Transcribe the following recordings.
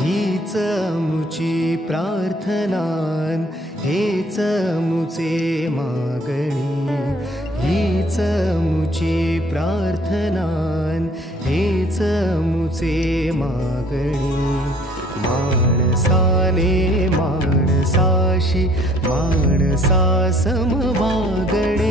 हीच अमुची प्रार्थनान हेच अमुचे मागणी, हीच अमुची प्रार्थनान हेच अमुचे मागणी. माणसाने माणसाशी माणसा सम वागणे,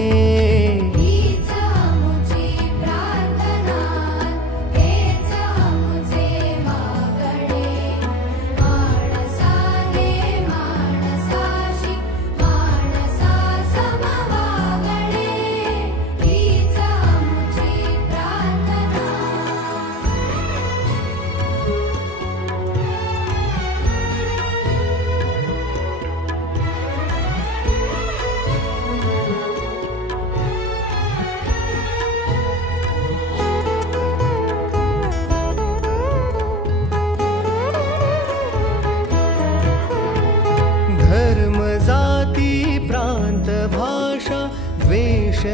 धर्म जाती प्रांत भाषा द्वेष